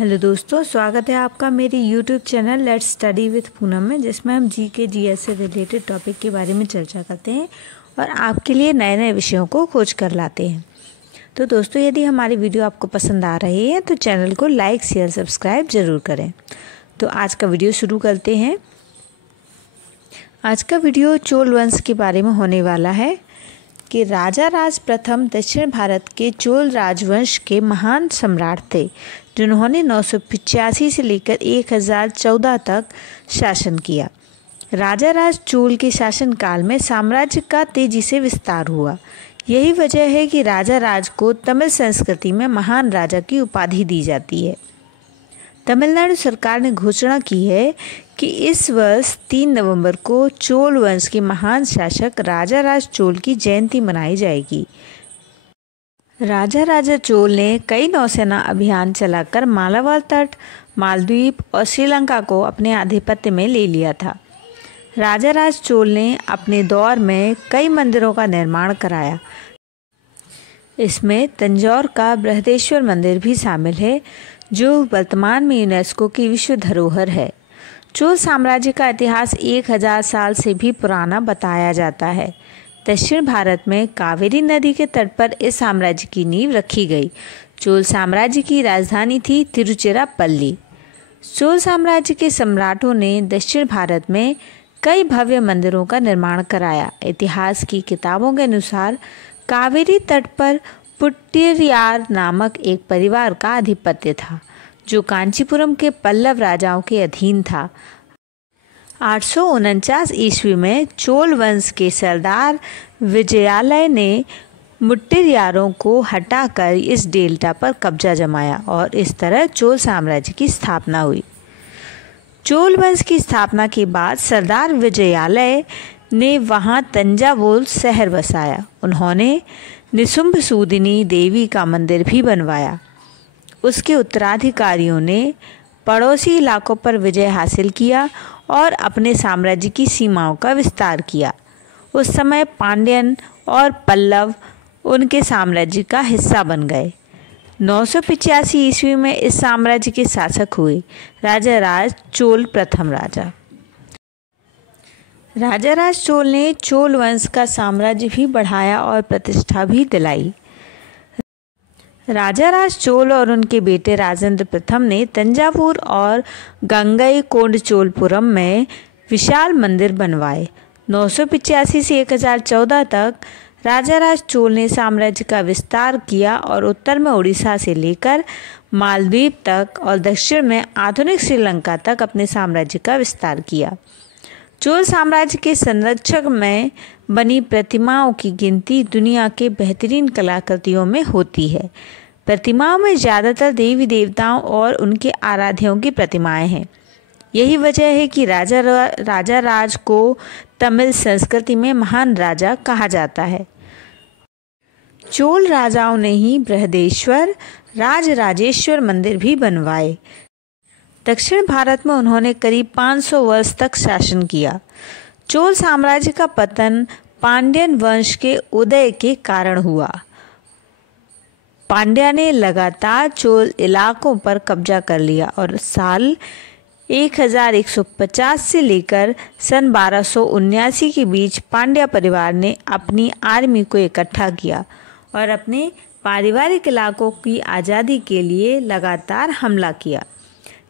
Hello दोस्तों, स्वागत है आपका मेरे YouTube channel let's study with Poonam में, जिसमें हम जीके जीएस से रिलेटेड टॉपिक के बारे में चर्चा करते हैं और आपके लिए नए नए विषयों को खोज कर लाते हैं। तो दोस्तों, यदि हमारी वीडियो आपको पसंद आ रही है तो चैनल को लाइक शेयर सब्सक्राइब ज़रूर करें। तो आज का वीडियो शुरू करते हैं। आज का वीडियो चोल वंश के बारे में होने वाला है कि राजा राज प्रथम दक्षिण भारत के चोल राजवंश के महान सम्राट थे, जिन्होंने 985 से लेकर 1014 तक शासन किया। राजा राज चोल के शासनकाल में साम्राज्य का तेजी से विस्तार हुआ। यही वजह है कि राजा राज को तमिल संस्कृति में महान राजा की उपाधि दी जाती है। तमिलनाडु सरकार ने घोषणा की है कि इस वर्ष 3 नवंबर को चोल वंश के महान शासक राजा राज चोल की जयंती मनाई जाएगी। राजा चोल ने कई नौसेना अभियान चलाकर मालाबार तट, मालदीव और श्रीलंका को अपने आधिपत्य में ले लिया था। राजा राज चोल ने अपने दौर में कई मंदिरों का निर्माण कराया। इसमें तंजौर का बृहदेश्वर मंदिर भी शामिल है, जो वर्तमान में यूनेस्को की विश्व धरोहर है। चोल साम्राज्य का इतिहास 1000 साल से भी पुराना बताया जाता है। दक्षिण भारत में कावेरी नदी के तट पर इस साम्राज्य की नींव रखी गई। चोल साम्राज्य की राजधानी थी तिरुचिरापल्ली। चोल साम्राज्य के सम्राटों ने दक्षिण भारत में कई भव्य मंदिरों का निर्माण कराया। इतिहास की किताबों के अनुसार कावेरी तट पर पुट्टियार नामक एक परिवार का आधिपत्य था, जो कांचीपुरम के पल्लव राजाओं के अधीन था। 849 ईस्वी में चोल वंश के सरदार विजयालय ने मुट्टियारों को हटाकर इस डेल्टा पर कब्जा जमाया और इस तरह चोल साम्राज्य की स्थापना हुई। चोल वंश की स्थापना के बाद सरदार विजयालय ने वहां तंजावुर शहर बसाया। उन्होंने निशुम्भसूदिनी देवी का मंदिर भी बनवाया। उसके उत्तराधिकारियों ने पड़ोसी इलाकों पर विजय हासिल किया और अपने साम्राज्य की सीमाओं का विस्तार किया। उस समय पांड्यन और पल्लव उनके साम्राज्य का हिस्सा बन गए। 985 ईस्वी में इस साम्राज्य के शासक हुए राजा राज चोल प्रथम राजा। राजा राज चोल ने चोल वंश का साम्राज्य भी बढ़ाया और प्रतिष्ठा भी दिलाई। राजा राज चोल और उनके बेटे राजेंद्र प्रथम ने तंजावुर और गंगईकोंडचोलपुरम में विशाल मंदिर बनवाए। 985 से 1014 तक राजा राज चोल ने साम्राज्य का विस्तार किया और उत्तर में उड़ीसा से लेकर मालदीव तक और दक्षिण में आधुनिक श्रीलंका तक अपने साम्राज्य का विस्तार किया। चोल साम्राज्य के संरक्षक में बनी प्रतिमाओं की गिनती दुनिया के बेहतरीन कलाकृतियों में होती है। प्रतिमाओं में ज़्यादातर देवी देवताओं और उनके आराध्यों की प्रतिमाएं हैं। यही वजह है कि राजा राज को तमिल संस्कृति में महान राजा कहा जाता है। चोल राजाओं ने ही बृहदेश्वर, राजराजेश्वर मंदिर भी बनवाए। दक्षिण भारत में उन्होंने करीब 500 वर्ष तक शासन किया। चोल साम्राज्य का पतन पांड्यन वंश के उदय के कारण हुआ। पांड्या ने लगातार चोल इलाकों पर कब्जा कर लिया और साल 1150 से लेकर सन 1279 के बीच पांड्या परिवार ने अपनी आर्मी को इकट्ठा किया और अपने पारिवारिक इलाकों की आज़ादी के लिए लगातार हमला किया।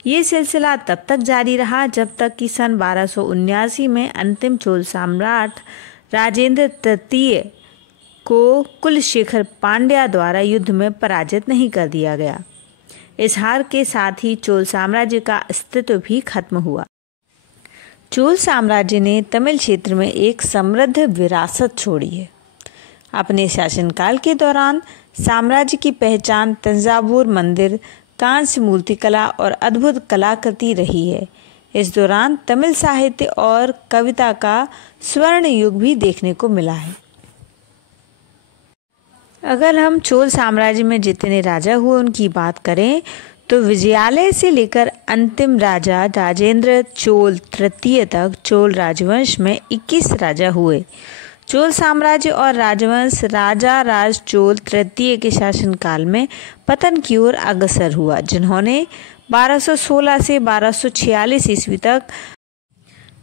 ये सिलसिला तब तक जारी रहा जब तक कि सन 1279 में अंतिम चोल सम्राट राजेंद्र तृतीय को कुलशेखर पांड्या द्वारा युद्ध में पराजित नहीं कर दिया गया। इस हार के साथ ही चोल साम्राज्य का अस्तित्व भी खत्म हुआ। चोल साम्राज्य ने तमिल क्षेत्र में एक समृद्ध विरासत छोड़ी है। अपने शासनकाल के दौरान साम्राज्य की पहचान तंजावुर मंदिर, कांस्य मूर्तिकला और अद्भुत कलाकृति रही है। इस दौरान तमिल साहित्य और कविता का स्वर्ण युग भी देखने को मिला है। अगर हम चोल साम्राज्य में जितने राजा हुए उनकी बात करें तो विजयालय से लेकर अंतिम राजा राजेंद्र चोल तृतीय तक चोल राजवंश में 21 राजा हुए। चोल साम्राज्य और राजवंश राजा राज चोल तृतीय के शासनकाल में पतन की ओर अग्रसर हुआ, जिन्होंने 1216 से 1246 ईस्वी तक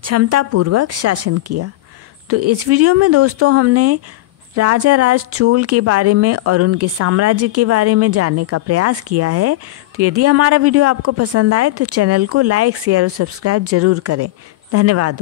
क्षमतापूर्वक शासन किया। तो इस वीडियो में दोस्तों हमने राजा राज चोल के बारे में और उनके साम्राज्य के बारे में जानने का प्रयास किया है। तो यदि हमारा वीडियो आपको पसंद आए तो चैनल को लाइक, शेयर और सब्सक्राइब जरूर करें। धन्यवाद।